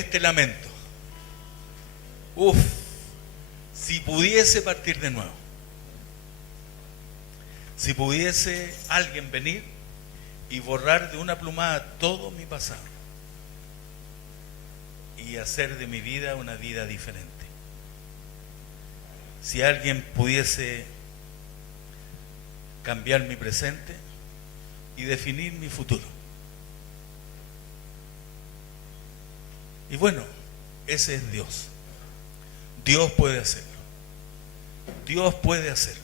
este lamento. Uf, si pudiese partir de nuevo, si pudiese alguien venir y borrar de una plumada todo mi pasado y hacer de mi vida una vida diferente. Si alguien pudiese cambiar mi presente y definir mi futuro. Y bueno, ese es Dios. Dios puede hacerlo. Dios puede hacerlo.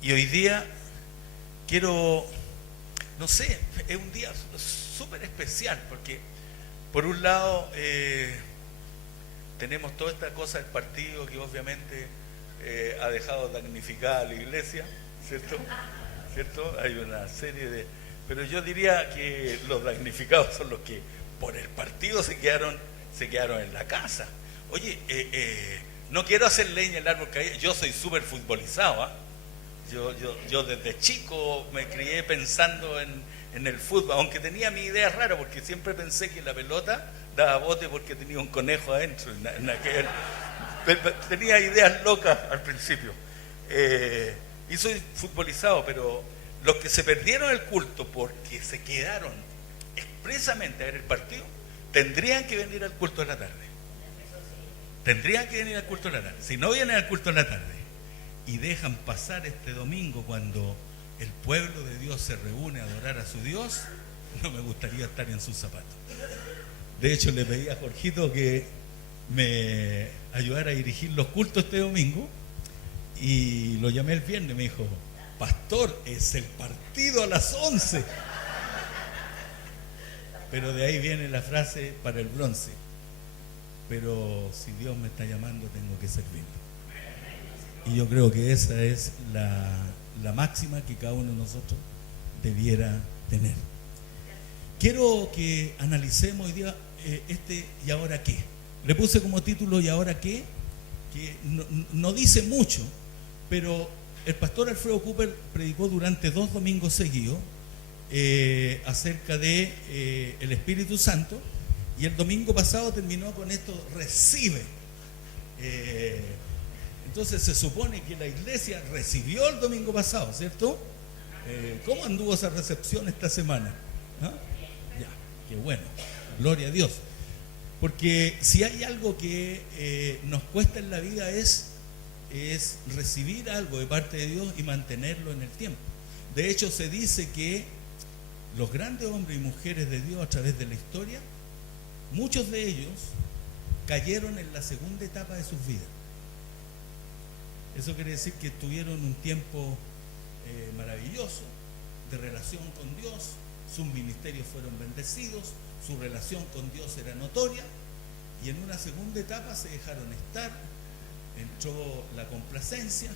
Y hoy día quiero, no sé, es un día súper especial porque por un lado tenemos toda esta cosa del partido que obviamente ha dejado damnificada a la iglesia, ¿cierto? ¿Cierto? Hay una serie de... Pero yo diría que los damnificados son los que por el partido se quedaron en la casa. Oye, no quiero hacer leña en el árbol caído, yo soy súper futbolizado, ¿ah? Yo desde chico me crié pensando en el fútbol, aunque tenía mi idea rara, porque siempre pensé que la pelota daba bote porque tenía un conejo adentro. Tenía ideas locas al principio. Y soy futbolizado, pero los que se perdieron el culto porque se quedaron expresamente a ver el partido, tendrían que venir al culto de la tarde. Tendrían que venir al culto de la tarde. Si no vienen al culto de la tarde y dejan pasar este domingo cuando el pueblo de Dios se reúne a adorar a su Dios, no me gustaría estar en sus zapatos. De hecho, le pedí a Jorgito que me ayudara a dirigir los cultos este domingo y lo llamé el viernes, me dijo: pastor, es el partido a las 11. Pero de ahí viene la frase para el bronce: pero si Dios me está llamando, tengo que servirlo. Y yo creo que esa es la máxima que cada uno de nosotros debiera tener. Quiero que analicemos hoy día ¿y ahora qué? Le puse como título ¿y ahora qué? Que no dice mucho, pero el pastor Alfredo Cooper predicó durante 2 domingos seguidos acerca de el Espíritu Santo, y el domingo pasado terminó con esto: recibe. Entonces se supone que la iglesia recibió el domingo pasado, ¿cierto? ¿Cómo anduvo esa recepción esta semana? ¿Ah? Ya, qué bueno, gloria a Dios. Porque si hay algo que nos cuesta en la vida es recibir algo de parte de Dios y mantenerlo en el tiempo. De hecho, se dice que los grandes hombres y mujeres de Dios a través de la historia, muchos de ellos cayeron en la segunda etapa de sus vidas. Eso quiere decir que tuvieron un tiempo maravilloso de relación con Dios, sus ministerios fueron bendecidos, su relación con Dios era notoria, y en una segunda etapa se dejaron estar, entró la complacencia,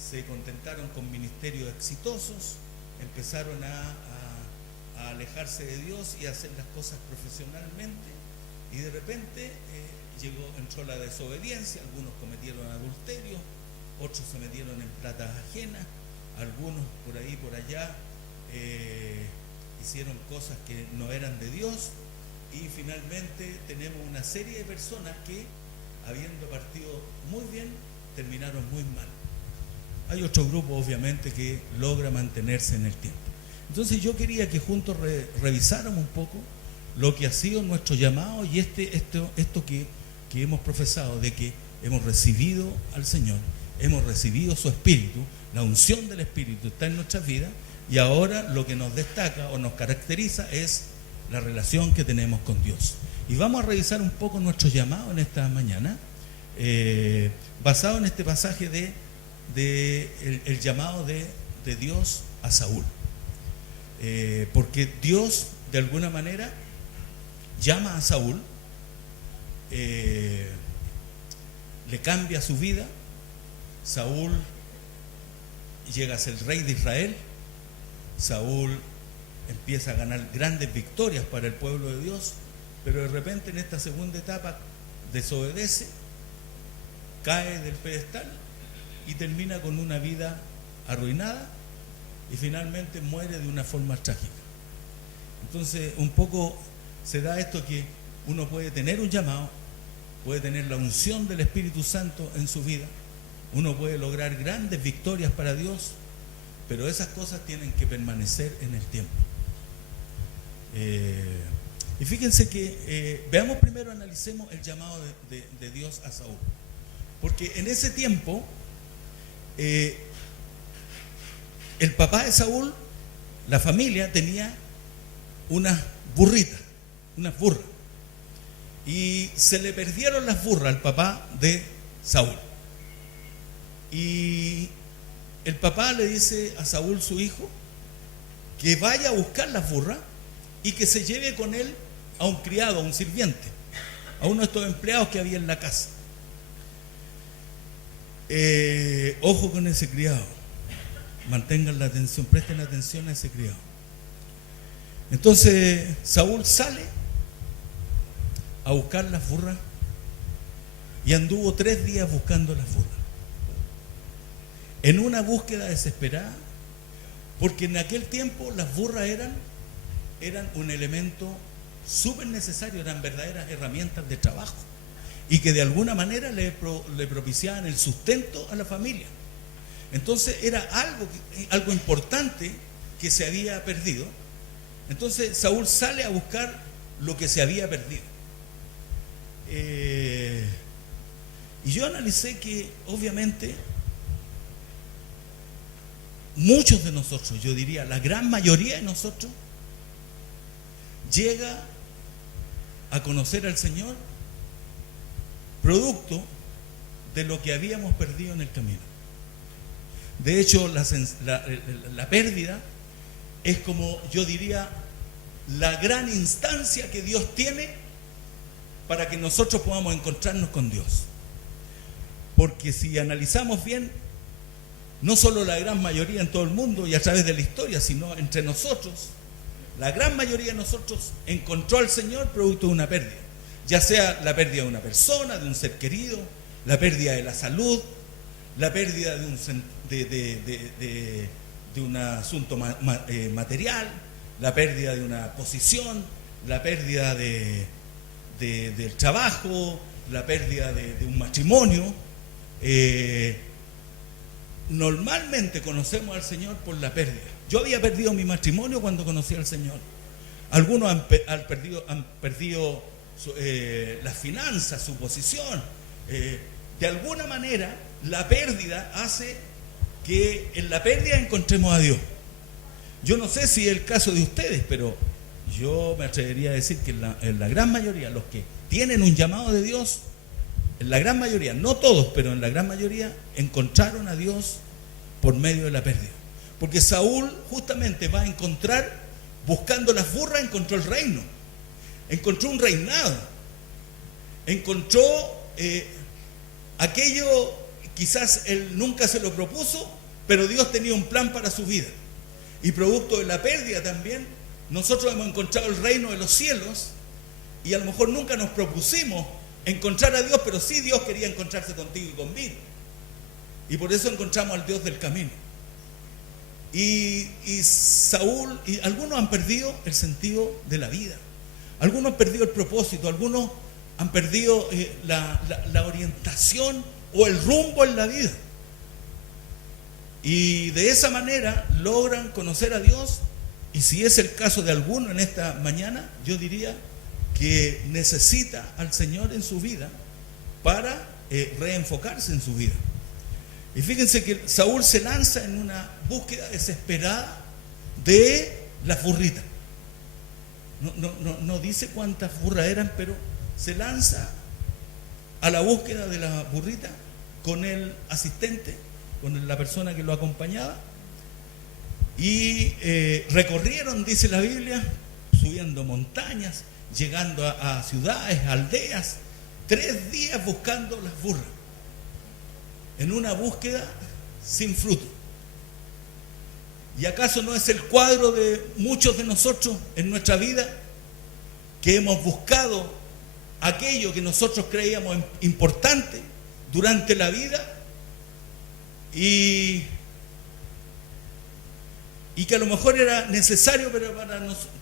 se contentaron con ministerios exitosos, empezaron a alejarse de Dios y a hacer las cosas profesionalmente, y de repente entró la desobediencia, algunos cometieron adulterio, otros se metieron en platas ajenas, algunos por ahí por allá hicieron cosas que no eran de Dios, y finalmente tenemos una serie de personas que, habiendo partido muy bien, terminaron muy mal. Hay otro grupo obviamente que logra mantenerse en el tiempo. Entonces yo quería que juntos revisáramos un poco lo que ha sido nuestro llamado y esto que hemos profesado, de que hemos recibido al Señor, hemos recibido su Espíritu, la unción del Espíritu está en nuestras vidas, y ahora lo que nos destaca o nos caracteriza es la relación que tenemos con Dios. Y vamos a revisar un poco nuestro llamado en esta mañana, basado en este pasaje de el llamado de Dios a Saúl. Porque Dios de alguna manera llama a Saúl, le cambia su vida. Saúl llega a ser rey de Israel. Saúl empieza a ganar grandes victorias para el pueblo de Dios, pero de repente en esta segunda etapa desobedece, cae del pedestal y termina con una vida arruinada y finalmente muere de una forma trágica. Entonces un poco se da esto que uno puede tener un llamado, puede tener la unción del Espíritu Santo en su vida, uno puede lograr grandes victorias para Dios, pero esas cosas tienen que permanecer en el tiempo. Y fíjense que veamos primero, analicemos el llamado de Dios a Saúl, porque en ese tiempo el papá de Saúl, la familia tenía unas burritas, unas burras, y se le perdieron las burras al papá de Saúl. Y el papá le dice a Saúl, su hijo, que vaya a buscar las burras y que se lleve con él a un criado, a un sirviente, a uno de estos empleados que había en la casa. Ojo con ese criado, mantengan la atención, presten atención a ese criado. Entonces Saúl sale a buscar las burras y anduvo 3 días buscando las burras, en una búsqueda desesperada, porque en aquel tiempo las burras eran un elemento súper necesario, eran verdaderas herramientas de trabajo y que de alguna manera le propiciaban el sustento a la familia. Entonces era algo importante que se había perdido. Entonces Saúl sale a buscar lo que se había perdido. Y yo analicé que obviamente muchos de nosotros, yo diría la gran mayoría de nosotros, llega a conocer al Señor producto de lo que habíamos perdido en el camino. De hecho, la pérdida es, como yo diría, la gran instancia que Dios tiene para que nosotros podamos encontrarnos con Dios. Porque si analizamos bien, no solo la gran mayoría en todo el mundo y a través de la historia, sino entre nosotros, la gran mayoría de nosotros encontró al Señor producto de una pérdida, ya sea la pérdida de una persona, de un ser querido, la pérdida de la salud, la pérdida de un asunto material, la pérdida de una posición, la pérdida del trabajo, la pérdida de un matrimonio. Normalmente conocemos al Señor por la pérdida. Yo había perdido mi matrimonio cuando conocí al Señor. Algunos han perdido las finanzas, su posición. De alguna manera, la pérdida hace que en la pérdida encontremos a Dios. Yo no sé si es el caso de ustedes, pero yo me atrevería a decir que en la gran mayoría, los que tienen un llamado de Dios, en la gran mayoría, no todos, pero en la gran mayoría, encontraron a Dios por medio de la pérdida. Porque Saúl justamente va a encontrar, buscando las burras, encontró el reino, encontró un reinado, encontró aquello, quizás él nunca se lo propuso, pero Dios tenía un plan para su vida. Y producto de la pérdida también, nosotros hemos encontrado el reino de los cielos, y a lo mejor nunca nos propusimos encontrar a Dios, pero sí Dios quería encontrarse contigo y conmigo. Y por eso encontramos al Dios del camino. Y Saúl, y algunos han perdido el sentido de la vida, algunos han perdido el propósito, algunos han perdido la orientación o el rumbo en la vida. Y de esa manera logran conocer a Dios. Y si es el caso de alguno en esta mañana, yo diría que necesita al Señor en su vida para reenfocarse en su vida. Y fíjense que Saúl se lanza en una búsqueda desesperada de las burritas. No dice cuántas burras eran, pero se lanza a la búsqueda de la burrita con el asistente, con la persona que lo acompañaba. Y recorrieron, dice la Biblia, subiendo montañas, llegando a ciudades, aldeas, 3 días buscando las burras, en una búsqueda sin fruto. ¿Y acaso no es el cuadro de muchos de nosotros en nuestra vida, que hemos buscado aquello que nosotros creíamos importante durante la vida y que a lo mejor era necesario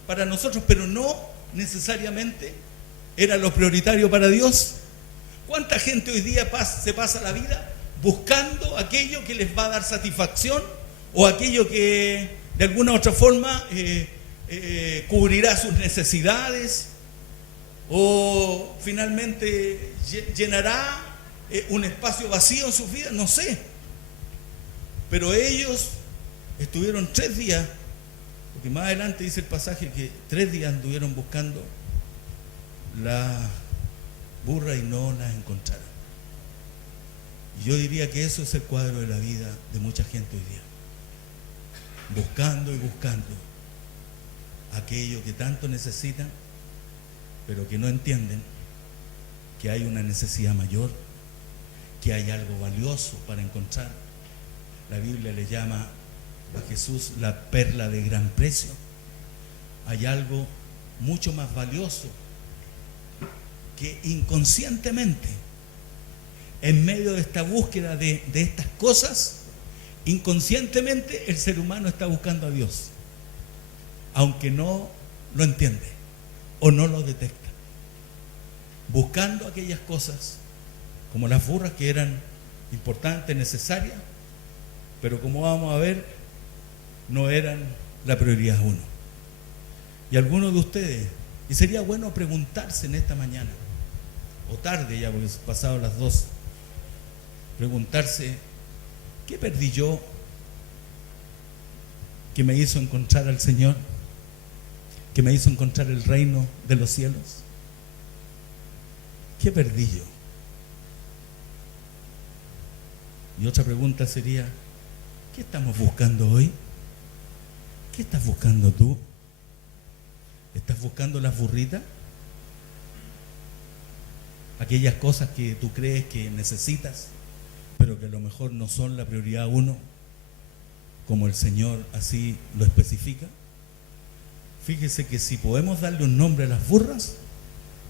para nosotros, pero no necesariamente era lo prioritario para Dios? ¿Cuánta gente hoy día se pasa la vida buscando aquello que les va a dar satisfacción o aquello que de alguna u otra forma cubrirá sus necesidades o finalmente llenará un espacio vacío en sus vidas? No sé. Pero ellos estuvieron 3 días, porque más adelante dice el pasaje que 3 días anduvieron buscando la burra y no la encontraron. Y yo diría que eso es el cuadro de la vida de mucha gente hoy día. Buscando y buscando aquello que tanto necesitan, pero que no entienden que hay una necesidad mayor, que hay algo valioso para encontrar. La Biblia le llama a Jesús la perla de gran precio. Hay algo mucho más valioso que inconscientemente, en medio de esta búsqueda de estas cosas, inconscientemente el ser humano está buscando a Dios, aunque no lo entiende o no lo detecta. Buscando aquellas cosas como las burras que eran importantes, necesarias, pero como vamos a ver, no eran la prioridad 1. Y algunos de ustedes, y sería bueno preguntarse en esta mañana, o tarde ya, porque es pasado las 2, preguntarse, ¿qué perdí yo que me hizo encontrar al Señor? ¿Que me hizo encontrar el reino de los cielos? ¿Qué perdí yo? Y otra pregunta sería, ¿qué estamos buscando hoy? ¿Qué estás buscando tú? ¿Estás buscando las burritas? Aquellas cosas que tú crees que necesitas, pero que a lo mejor no son la prioridad 1, como el Señor así lo especifica. Fíjese que si podemos darle un nombre a las burras,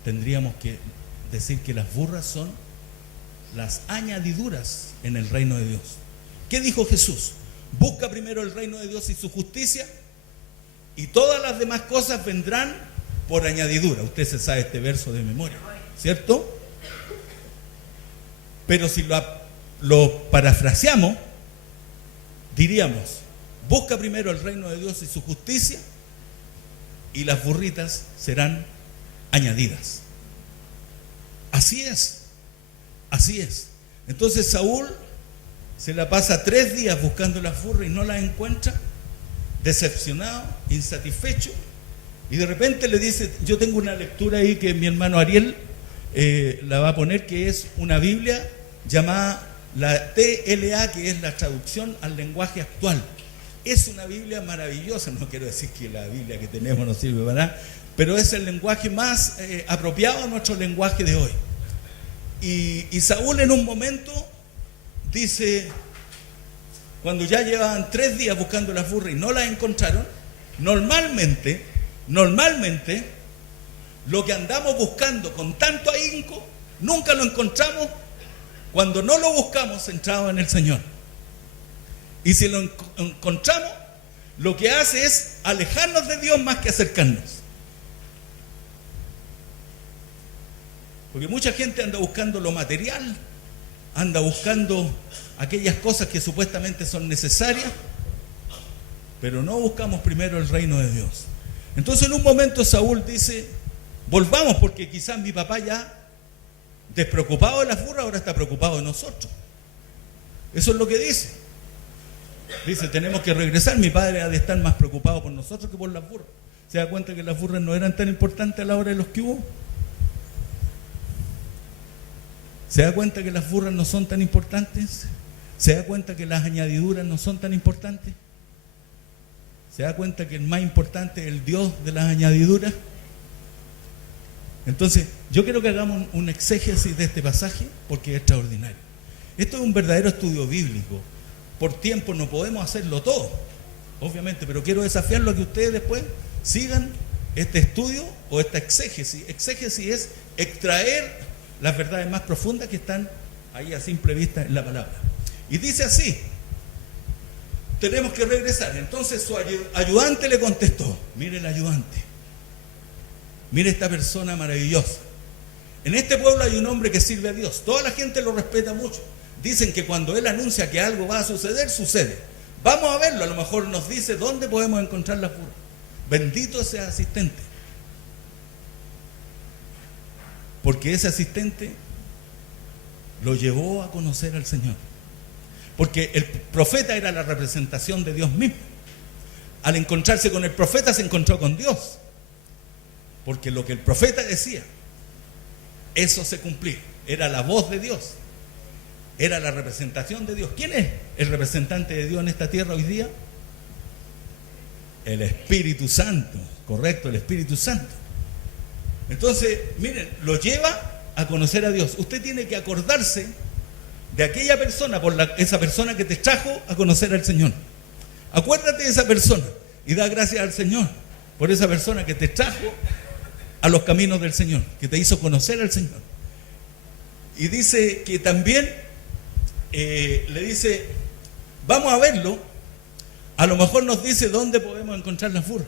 tendríamos que decir que las burras son las añadiduras en el reino de Dios. ¿Qué dijo Jesús? Busca primero el reino de Dios y su justicia, y todas las demás cosas vendrán por añadidura. Usted se sabe este verso de memoria, ¿cierto? Pero si lo parafraseamos, diríamos, busca primero el reino de Dios y su justicia, y las burritas serán añadidas. Así es, así es. Entonces Saúl se la pasa 3 días buscando las burras y no las encuentra, decepcionado, insatisfecho, y de repente le dice, yo tengo una lectura ahí que mi hermano Ariel la va a poner, que es una Biblia llamada la TLA, que es la traducción al lenguaje actual. Es una Biblia maravillosa, no quiero decir que la Biblia que tenemos no sirve para nada, pero es el lenguaje más apropiado a nuestro lenguaje de hoy. Y Saúl en un momento dice, cuando ya llevaban 3 días buscando las burras y no las encontraron, normalmente lo que andamos buscando con tanto ahínco, nunca lo encontramos cuando no lo buscamos centrado en el Señor. Y si lo encontramos, lo que hace es alejarnos de Dios más que acercarnos. Porque mucha gente anda buscando lo material, anda buscando aquellas cosas que supuestamente son necesarias, pero no buscamos primero el reino de Dios. Entonces en un momento Saúl dice, volvamos, porque quizás mi papá ya, despreocupado de las burras, ahora está preocupado de nosotros. Eso es lo que dice. Dice, tenemos que regresar, mi padre ha de estar más preocupado por nosotros que por las burras. ¿Se da cuenta que las burras no eran tan importantes a la hora de los que hubo? ¿Se da cuenta que las burras no son tan importantes? ¿Se da cuenta que las añadiduras no son tan importantes? ¿Se da cuenta que el más importante es el Dios de las añadiduras? Entonces, yo quiero que hagamos un exégesis de este pasaje, porque es extraordinario. Esto es un verdadero estudio bíblico. Por tiempo no podemos hacerlo todo, obviamente, pero quiero desafiarlo a que ustedes después sigan este estudio o esta exégesis. Exégesis es extraer las verdades más profundas que están ahí a simple vista en la palabra. Y dice así, tenemos que regresar. Entonces su ayudante le contestó, mire el ayudante, mire esta persona maravillosa, En este pueblo hay un hombre que sirve a Dios. Toda la gente lo respeta mucho. Dicen que cuando él anuncia que algo va a suceder, sucede. Vamos a verlo, a lo mejor nos dice dónde podemos encontrar la furra. Bendito ese asistente. Porque ese asistente lo llevó a conocer al Señor. Porque el profeta era la representación de Dios mismo. Al encontrarse con el profeta se encontró con Dios. Porque lo que el profeta decía, eso se cumplía. Era la voz de Dios. Era la representación de Dios. ¿Quién es el representante de Dios en esta tierra hoy día? El Espíritu Santo. Correcto, el Espíritu Santo. Entonces, miren, lo lleva a conocer a Dios. Usted tiene que acordarse de aquella persona, esa persona que te trajo a conocer al Señor. Acuérdate de esa persona y da gracias al Señor por esa persona que te trajo a los caminos del Señor, que te hizo conocer al Señor. Y dice que también le dice, vamos a verlo, a lo mejor nos dice dónde podemos encontrar la furra.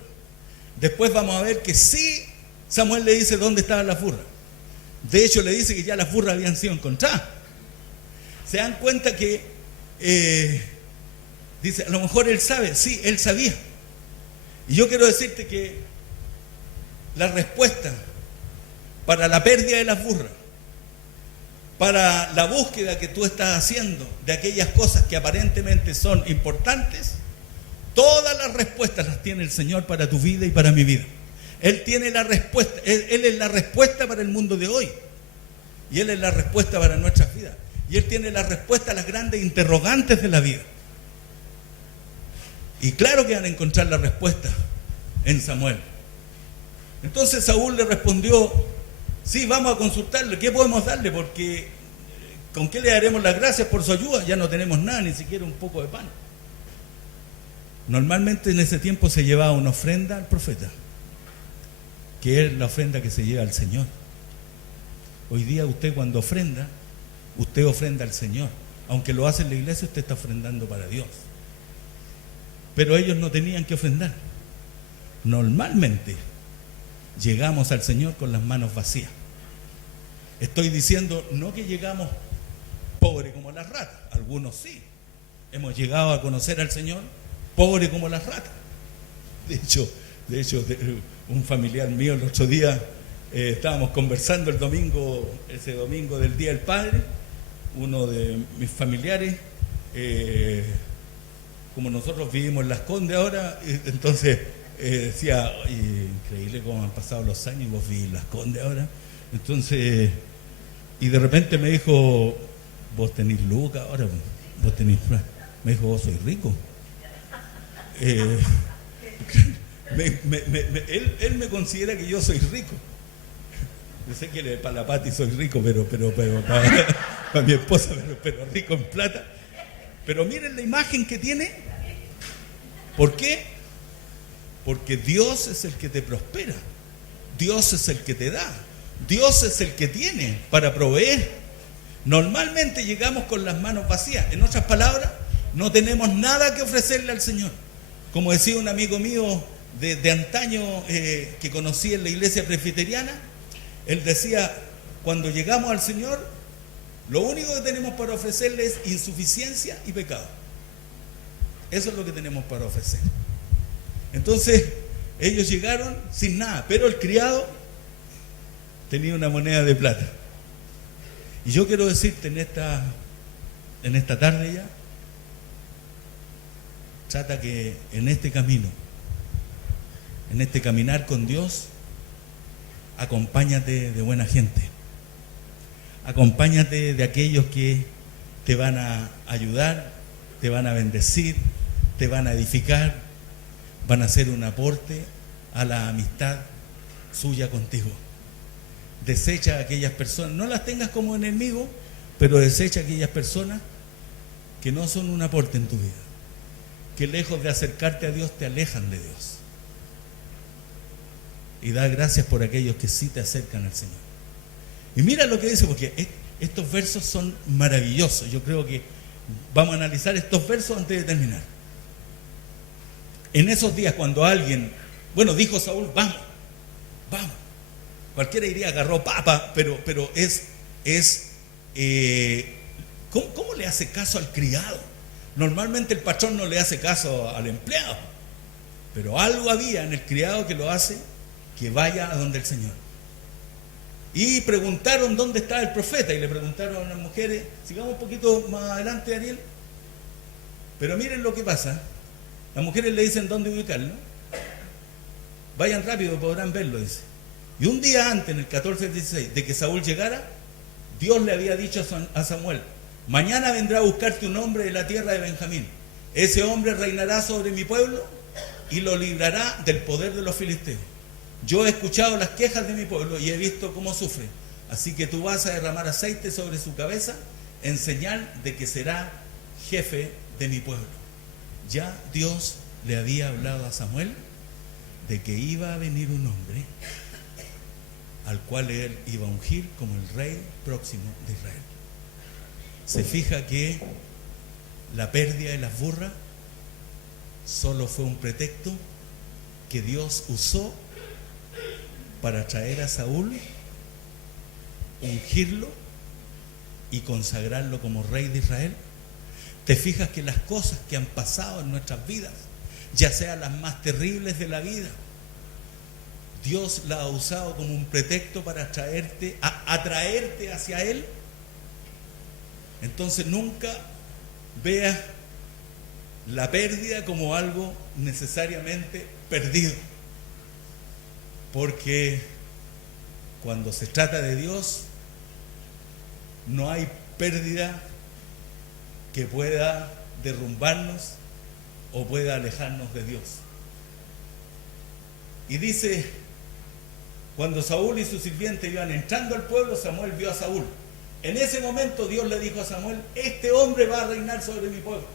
Después vamos a ver que sí, Samuel le dice dónde estaba la furra. De hecho le dice que ya las furras habían sido encontradas. Se dan cuenta que dice, a lo mejor él sabe. Sí, él sabía. Y yo quiero decirte que la respuesta para la pérdida de la furra, para la búsqueda que tú estás haciendo de aquellas cosas que aparentemente son importantes, todas las respuestas las tiene el Señor para tu vida y para mi vida. Él tiene la respuesta, Él es la respuesta para el mundo de hoy. Y Él es la respuesta para nuestras vidas. Y Él tiene la respuesta a las grandes interrogantes de la vida. Y claro que van a encontrar la respuesta en Samuel. Entonces Saúl le respondió, sí, vamos a consultarle, ¿qué podemos darle? Porque ¿con qué le daremos las gracias por su ayuda? Ya no tenemos nada, ni siquiera un poco de pan. Normalmente en ese tiempo se llevaba una ofrenda al profeta, que es la ofrenda que se lleva al Señor. Hoy día usted cuando ofrenda, usted ofrenda al Señor. Aunque lo hace en la iglesia, usted está ofrendando para Dios. Pero ellos no tenían que ofrendar. Normalmente llegamos al Señor con las manos vacías. Estoy diciendo no que llegamos pobres como las ratas. Algunos sí. Hemos llegado a conocer al Señor pobres como las ratas. De hecho, un familiar mío el otro día estábamos conversando el domingo, ese domingo del Día del Padre. Uno de mis familiares, como nosotros vivimos en Las Condes ahora, entonces decía, increíble cómo han pasado los años y vos vivís en Las Condes ahora. Entonces, y de repente me dijo, vos tenés lucas ahora, vos tenés, me dijo, vos sois rico. Él me considera que yo soy rico. Yo sé que para la Pati soy rico, pero para mi esposa, pero rico en plata. Pero miren la imagen que tiene. ¿Por qué? Porque Dios es el que te prospera. Dios es el que te da. Dios es el que tiene para proveer. Normalmente llegamos con las manos vacías. En otras palabras, no tenemos nada que ofrecerle al Señor. Como decía un amigo mío de antaño que conocí en la iglesia presbiteriana, él decía, cuando llegamos al Señor, lo único que tenemos para ofrecerle es insuficiencia y pecado. Eso es lo que tenemos para ofrecer. Entonces, ellos llegaron sin nada, pero el criado tenía una moneda de plata. Y yo quiero decirte en esta tarde ya, trata que en este camino, en este caminar con Dios, acompáñate de buena gente. Acompáñate de aquellos que te van a ayudar, te van a bendecir, te van a edificar, van a hacer un aporte a la amistad suya contigo. Desecha a aquellas personas, no las tengas como enemigos, pero desecha a aquellas personas que no son un aporte en tu vida, que lejos de acercarte a Dios te alejan de Dios. Y da gracias por aquellos que sí te acercan al Señor. Y mira lo que dice, porque estos versos son maravillosos. Yo creo que vamos a analizar estos versos antes de terminar. En esos días cuando alguien, dijo Saúl, vamos. Cualquiera diría agarró papa, pero ¿cómo le hace caso al criado? Normalmente el patrón no le hace caso al empleado, pero algo había en el criado que lo hace que vaya a donde el Señor. Y preguntaron dónde estaba el profeta, y le preguntaron a las mujeres. Sigamos un poquito más adelante, Ariel. Pero miren lo que pasa. Las mujeres le dicen dónde ubicarlo. Vayan rápido, podrán verlo, dice. Y un día antes, en el 14:16, de que Saúl llegara, Dios le había dicho a Samuel: mañana vendrá a buscarte un hombre de la tierra de Benjamín. Ese hombre reinará sobre mi pueblo y lo librará del poder de los filisteos. Yo he escuchado las quejas de mi pueblo y he visto cómo sufre. Así que tú vas a derramar aceite sobre su cabeza en señal de que será jefe de mi pueblo. Ya Dios le había hablado a Samuel de que iba a venir un hombre al cual él iba a ungir como el rey próximo de Israel. Se fija que la pérdida de las burras solo fue un pretexto que Dios usó para traer a Saúl, ungirlo y consagrarlo como rey de Israel. Te fijas que las cosas que han pasado en nuestras vidas, ya sean las más terribles de la vida, Dios la ha usado como un pretexto para atraerte hacia Él. Entonces nunca veas la pérdida como algo necesariamente perdido, porque cuando se trata de Dios no hay pérdida que pueda derrumbarnos o pueda alejarnos de Dios. Y dice, cuando Saúl y su sirviente iban entrando al pueblo, Samuel vio a Saúl. En ese momento Dios le dijo a Samuel: este hombre va a reinar sobre mi pueblo.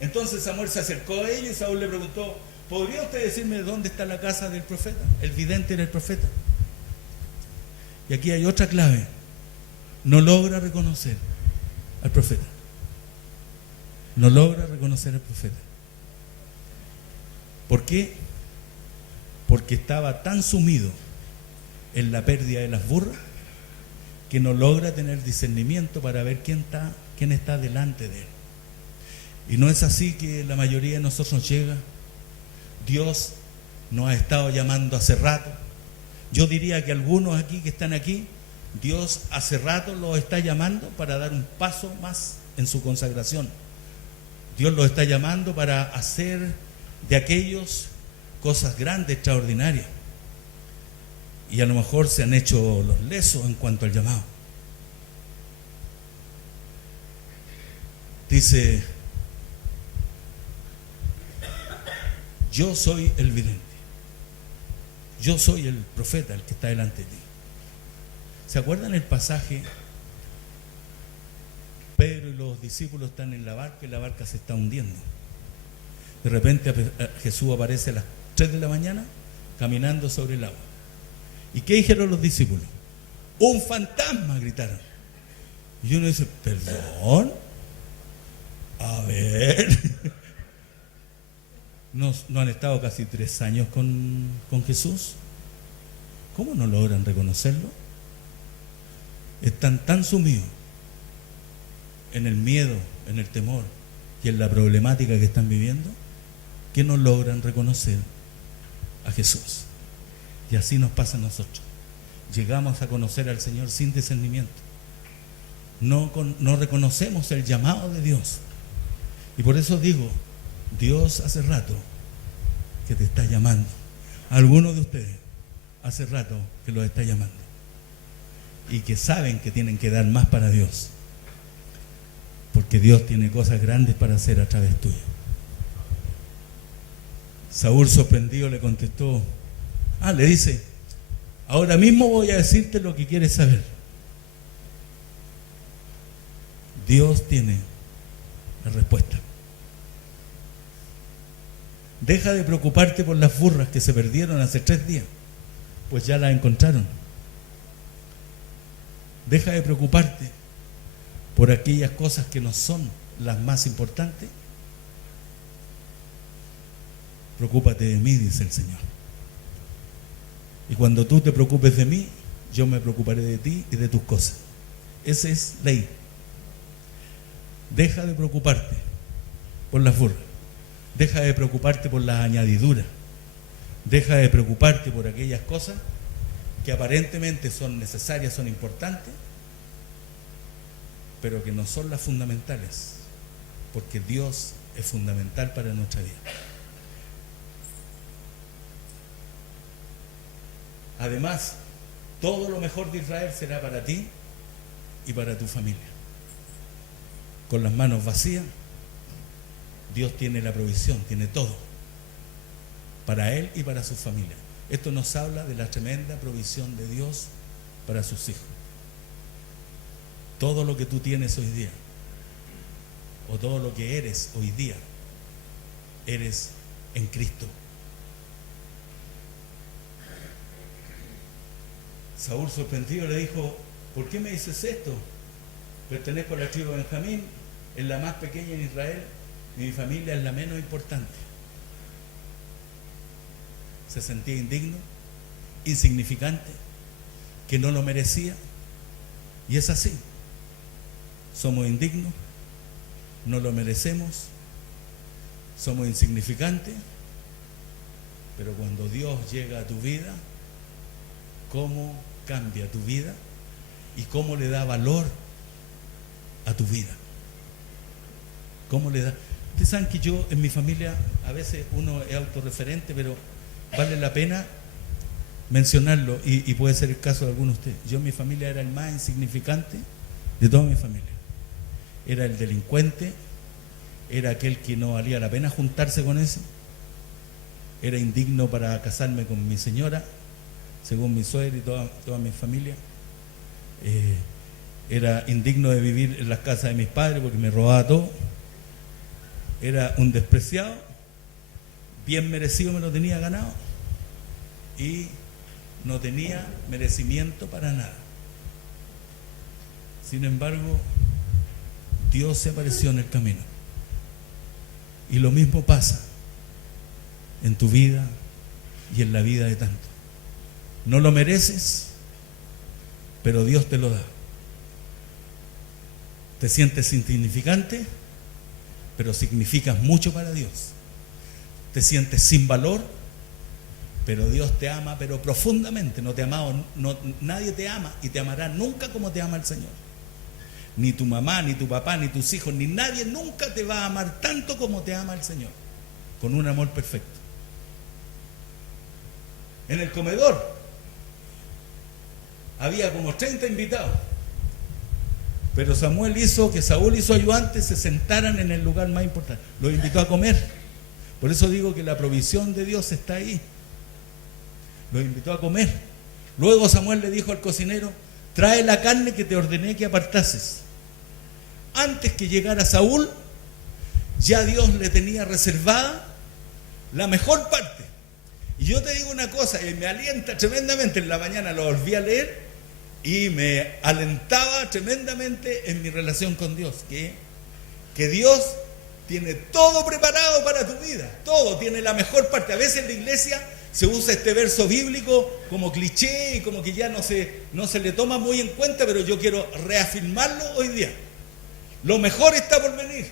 Entonces Samuel se acercó a ellos y Saúl le preguntó: ¿podría usted decirme dónde está la casa del profeta? El vidente era el profeta. Y aquí hay otra clave: no logra reconocer al profeta. No logra reconocer al profeta. ¿Por qué? Porque estaba tan sumido en la pérdida de las burras que no logra tener discernimiento para ver quién está delante de él. Y no es así que la mayoría de nosotros llega. Dios nos ha estado llamando hace rato. Yo diría que algunos aquí que están aquí, Dios hace rato los está llamando para dar un paso más en su consagración. Dios los está llamando para hacer de aquellos cosas grandes, extraordinarias. Y a lo mejor se han hecho los lesos en cuanto al llamado. Dice: yo soy el vidente, yo soy el profeta, el que está delante de ti. ¿Se acuerdan el pasaje? Pedro y los discípulos están en la barca y la barca se está hundiendo. De repente Jesús aparece a las 3 de la mañana caminando sobre el agua. ¿Y qué dijeron los discípulos? ¡Un fantasma!, gritaron. Y uno dice: ¿perdón? A ver. ¿No han estado casi 3 años con Jesús? ¿Cómo no logran reconocerlo? Están tan sumidos en el miedo, en el temor y en la problemática que están viviendo que no logran reconocer a Jesús. Y así nos pasa a nosotros. Llegamos a conocer al Señor sin discernimiento. No reconocemos el llamado de Dios. Y por eso digo, Dios hace rato que te está llamando. Algunos de ustedes hace rato que los está llamando. Y que saben que tienen que dar más para Dios. Porque Dios tiene cosas grandes para hacer a través tuyo. Saúl, sorprendido, le contestó, le dice: ahora mismo voy a decirte lo que quieres saber. Dios tiene la respuesta. Deja de preocuparte por las burras que se perdieron hace 3 días, pues ya las encontraron. Deja de preocuparte por aquellas cosas que no son las más importantes. Preocúpate de mí, dice el Señor. Y cuando tú te preocupes de mí, yo me preocuparé de ti y de tus cosas. Esa es ley. Deja de preocuparte por las burras. Deja de preocuparte por las añadiduras. Deja de preocuparte por aquellas cosas que aparentemente son necesarias, son importantes, pero que no son las fundamentales, porque Dios es fundamental para nuestra vida. Además, todo lo mejor de Israel será para ti y para tu familia. Con las manos vacías, Dios tiene la provisión, tiene todo, para él y para su familia. Esto nos habla de la tremenda provisión de Dios para sus hijos. Todo lo que tú tienes hoy día, o todo lo que eres hoy día, eres en Cristo. Saúl, sorprendido, le dijo: ¿por qué me dices esto? Pertenezco a la tribu de Benjamín, es la más pequeña en Israel, y mi familia es la menos importante. Se sentía indigno, insignificante, que no lo merecía. Y es así. Somos indignos, no lo merecemos, somos insignificantes, pero cuando Dios llega a tu vida, ¿cómo cambia tu vida? ¿Y cómo le da valor a tu vida? ¿Cómo le da? Ustedes saben que yo, en mi familia, a veces uno es autorreferente, pero vale la pena mencionarlo, y puede ser el caso de algunos de ustedes. Yo en mi familia era el más insignificante de toda mi familia. Era el delincuente, era aquel que no valía la pena juntarse con ese, era indigno para casarme con mi señora, según mi suegra y toda mi familia. Era indigno de vivir en las casas de mis padres porque me robaba todo. Era un despreciado, bien merecido me lo tenía ganado, y no tenía merecimiento para nada. Sin embargo, Dios se apareció en el camino. Y lo mismo pasa en tu vida y en la vida de tantos. No lo mereces, pero Dios te lo da. Te sientes insignificante, pero significas mucho para Dios. Te sientes sin valor, pero Dios te ama, pero profundamente. No te amado, nadie te ama y te amará nunca como te ama el Señor. Ni tu mamá, ni tu papá, ni tus hijos, ni nadie nunca te va a amar tanto como te ama el Señor, con un amor perfecto. En el comedor había como 30 invitados, pero Saúl hizo que ayudantes se sentaran en el lugar más importante. Los invitó a comer. Por eso digo que la provisión de Dios está ahí. Los invitó a comer. Luego Samuel le dijo al cocinero: trae la carne que te ordené que apartases. Antes que llegara Saúl, ya Dios le tenía reservada la mejor parte. Y yo te digo una cosa, y me alienta tremendamente. En la mañana lo volví a leer y me alentaba tremendamente en mi relación con Dios, que Dios tiene todo preparado para tu vida, todo, tiene la mejor parte. A veces en la iglesia se usa este verso bíblico como cliché y como que ya no se le toma muy en cuenta, pero yo quiero reafirmarlo hoy día. Lo mejor está por venir.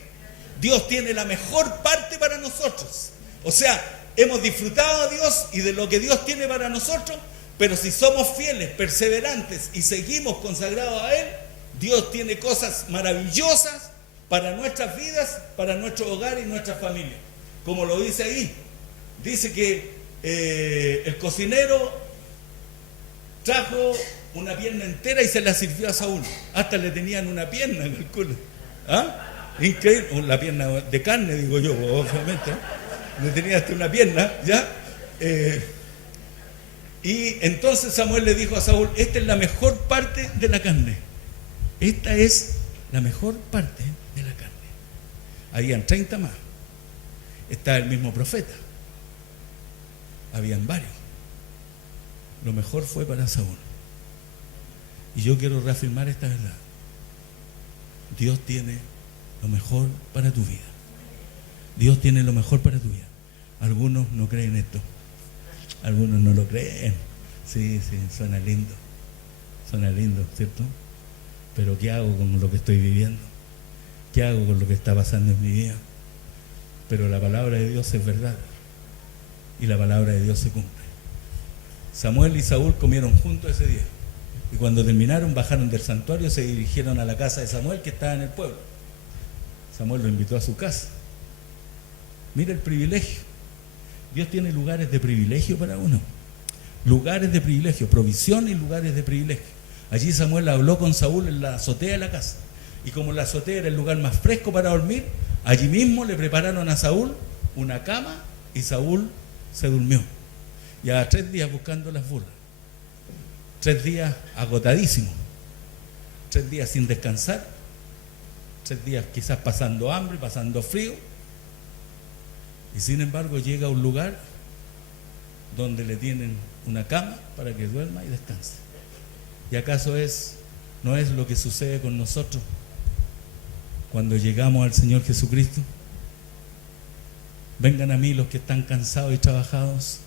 Dios tiene la mejor parte para nosotros. O sea, hemos disfrutado a Dios y de lo que Dios tiene para nosotros, pero si somos fieles, perseverantes y seguimos consagrados a Él, Dios tiene cosas maravillosas para nuestras vidas, para nuestro hogar y nuestra familia. Como lo dice ahí, dice que el cocinero trajo una pierna entera y se la sirvió a Saúl. Hasta le tenían una pierna en el culo. ¿Ah? Increíble. La pierna de carne, digo yo, obviamente. Le tenía hasta una pierna, ¿ya? Y entonces Samuel le dijo a Saúl: esta es la mejor parte de la carne. Esta es la mejor parte de la carne. Habían 30 más. Está el mismo profeta. Habían varios. Lo mejor fue para Saúl. Y yo quiero reafirmar esta verdad. Dios tiene lo mejor para tu vida. Dios tiene lo mejor para tu vida. Algunos no creen esto. Algunos no lo creen. Sí, suena lindo, ¿cierto? Pero ¿qué hago con lo que estoy viviendo? ¿Qué hago con lo que está pasando en mi vida? Pero la palabra de Dios es verdad y la palabra de Dios se cumple. Samuel y Saúl comieron juntos ese día y cuando terminaron bajaron del santuario y se dirigieron a la casa de Samuel que estaba en el pueblo. Samuel lo invitó a su casa. Mira el privilegio. Dios tiene lugares de privilegio para uno. Lugares de privilegio, provisión y lugares de privilegio. Allí Samuel habló con Saúl en la azotea de la casa. Y como la azotea era el lugar más fresco para dormir, allí mismo le prepararon a Saúl una cama y Saúl se durmió. Ya 3 días buscando las burras. 3 días agotadísimos. 3 días sin descansar. 3 días quizás pasando hambre, pasando frío. Y sin embargo llega a un lugar donde le tienen una cama para que duerma y descanse. ¿Y acaso no es lo que sucede con nosotros cuando llegamos al Señor Jesucristo? Vengan a mí los que están cansados y trabajados,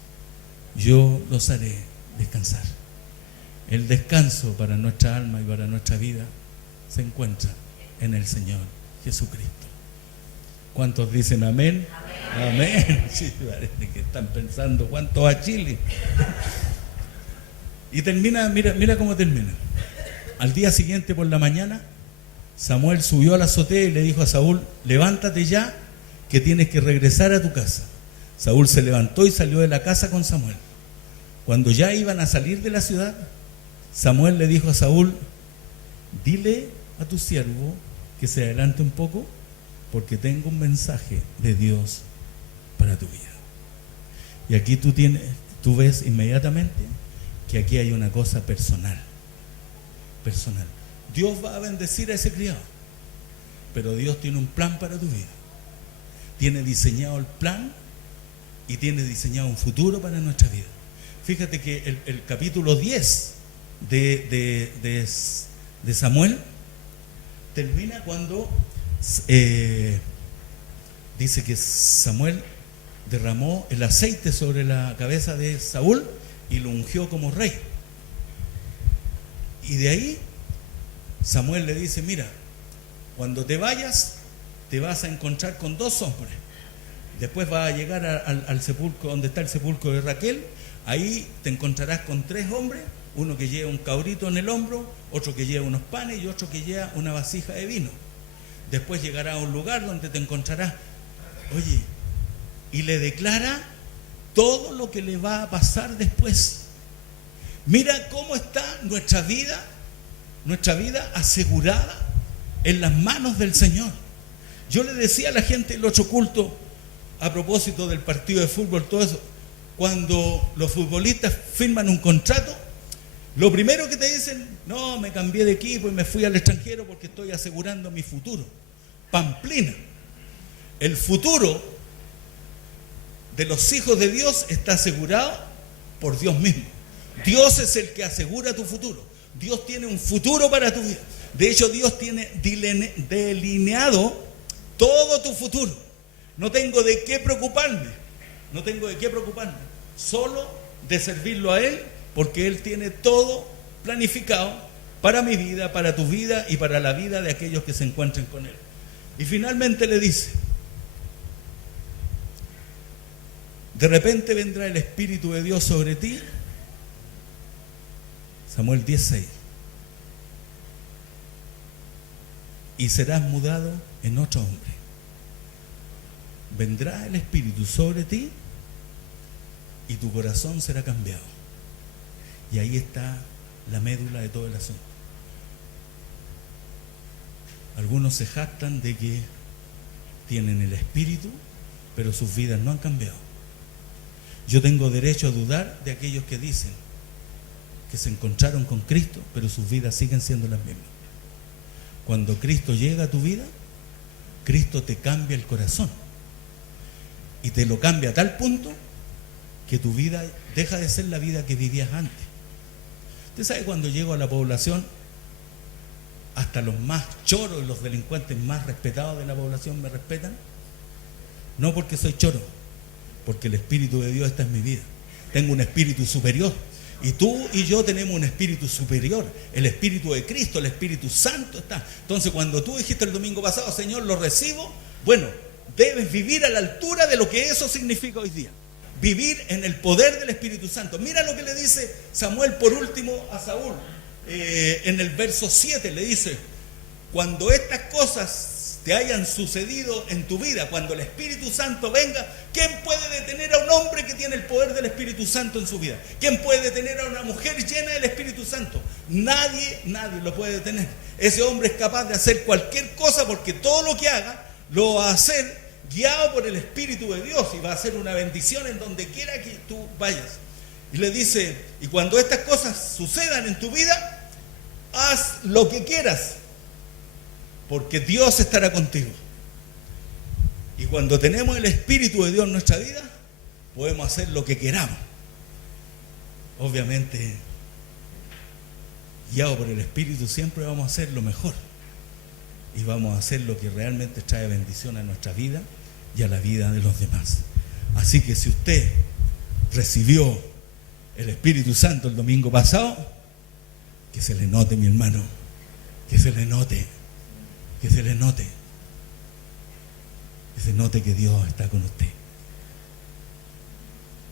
yo los haré descansar. El descanso para nuestra alma y para nuestra vida se encuentra en el Señor Jesucristo. ¿Cuántos dicen amén? Amén. Sí, parece que están pensando cuánto va a Chile. Y termina, mira cómo termina. Al día siguiente por la mañana, Samuel subió a la azotea y le dijo a Saúl: levántate ya, que tienes que regresar a tu casa. Saúl se levantó y salió de la casa con Samuel. Cuando ya iban a salir de la ciudad, Samuel le dijo a Saúl: dile a tu siervo que se adelante un poco, porque tengo un mensaje de Dios para tu vida. Y aquí tú ves inmediatamente que aquí hay una cosa personal. Dios va a bendecir a ese criado, pero Dios tiene un plan para tu vida. Tiene diseñado el plan y tiene diseñado un futuro para nuestra vida. Fíjate que el capítulo 10 de Samuel termina cuando dice que Samuel derramó el aceite sobre la cabeza de Saúl y lo ungió como rey. Y de ahí Samuel le dice: mira, cuando te vayas te vas a encontrar con 2 hombres. Después vas a llegar al sepulcro donde está el sepulcro de Raquel. Ahí te encontrarás con 3 hombres, uno que lleva un cabrito en el hombro, otro que lleva unos panes y otro que lleva una vasija de vino. Después llegará a un lugar donde te encontrarás, oye, y le declara todo lo que le va a pasar después. Mira cómo está nuestra vida asegurada en las manos del Señor. Yo le decía a la gente en el otro culto, a propósito del partido de fútbol, todo eso, cuando los futbolistas firman un contrato, lo primero que te dicen: no, me cambié de equipo y me fui al extranjero porque estoy asegurando mi futuro. Pamplina. El futuro de los hijos de Dios está asegurado por Dios mismo. Dios es el que asegura tu futuro. Dios tiene un futuro para tu vida. De hecho, Dios tiene delineado todo tu futuro. No tengo de qué preocuparme. Solo de servirlo a Él, porque Él tiene todo planificado para mi vida, para tu vida y para la vida de aquellos que se encuentren con Él. Y finalmente le dice: de repente vendrá el Espíritu de Dios sobre ti. Samuel 10:6. Y serás mudado en otro hombre. Vendrá el Espíritu sobre ti y tu corazón será cambiado. Y ahí está la médula de todo el asunto. Algunos se jactan de que tienen el Espíritu, pero sus vidas no han cambiado. Yo tengo derecho a dudar de aquellos que dicen que se encontraron con Cristo, pero sus vidas siguen siendo las mismas. Cuando Cristo llega a tu vida, Cristo te cambia el corazón. Y te lo cambia a tal punto que tu vida deja de ser la vida que vivías antes. Usted sabe, cuando llego a la población, hasta los más choros y los delincuentes más respetados de la población me respetan. No porque soy choro, porque el Espíritu de Dios está en mi vida. Tengo un espíritu superior. Y tú y yo tenemos un espíritu superior, el espíritu de Cristo, el Espíritu Santo está. Entonces, cuando tú dijiste el domingo pasado, Señor, lo recibo, bueno, debes vivir a la altura de lo que eso significa hoy día. Vivir en el poder del Espíritu Santo. Mira lo que le dice Samuel por último a Saúl. En el verso 7 le dice: cuando estas cosas te hayan sucedido en tu vida, cuando el Espíritu Santo venga, ¿quién puede detener a un hombre que tiene el poder del Espíritu Santo en su vida? ¿Quién puede detener a una mujer llena del Espíritu Santo? Nadie lo puede detener. Ese hombre es capaz de hacer cualquier cosa, porque todo lo que haga lo va a hacer guiado por el Espíritu de Dios, y va a ser una bendición en donde quiera que tú vayas. Y le dice: y cuando estas cosas sucedan en tu vida, haz lo que quieras, porque Dios estará contigo. Y cuando tenemos el Espíritu de Dios en nuestra vida, podemos hacer lo que queramos. Obviamente, guiado por el Espíritu, siempre vamos a hacer lo mejor. Y vamos a hacer lo que realmente trae bendición a nuestra vida y a la vida de los demás. Así que si usted recibió el Espíritu Santo el domingo pasado, que se le note, mi hermano, que se le note, que se le note, que se note que Dios está con usted.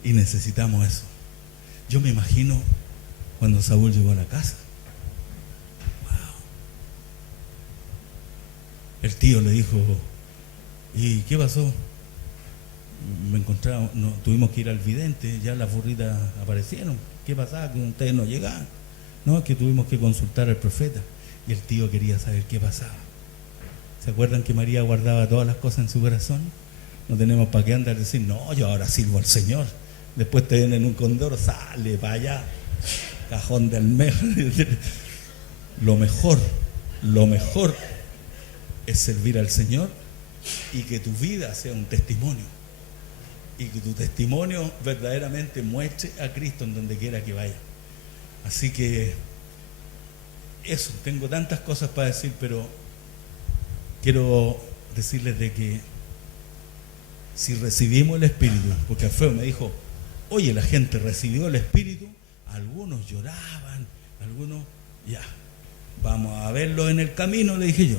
Y necesitamos eso. Yo me imagino cuando Saúl llegó a la casa. El tío le dijo: ¿y qué pasó? Me encontraron, tuvimos que ir al vidente, ya las burritas aparecieron. ¿Qué pasaba? Que ustedes no llegaban. No, es que tuvimos que consultar al profeta. Y el tío quería saber qué pasaba. ¿Se acuerdan que María guardaba todas las cosas en su corazón? No tenemos para qué andar a decir: no, yo ahora sirvo al Señor. Después te ven en un condoro, sale para allá, cajón del mejor. Lo mejor es servir al Señor, y que tu vida sea un testimonio, y que tu testimonio verdaderamente muestre a Cristo en donde quiera que vaya. Así que eso, tengo tantas cosas para decir, pero quiero decirles de que si recibimos el Espíritu, porque Alfredo me dijo: oye, la gente recibió el Espíritu, algunos lloraban, algunos ya, vamos a verlo en el camino, le dije yo.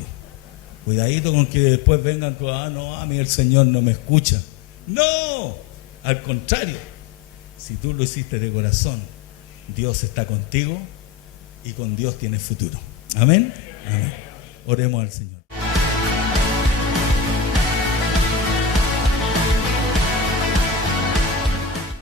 Cuidadito con que después vengan con: no, a mí el Señor no me escucha. No, al contrario, si tú lo hiciste de corazón, Dios está contigo, y con Dios tienes futuro. Amén. Amén. Oremos al Señor.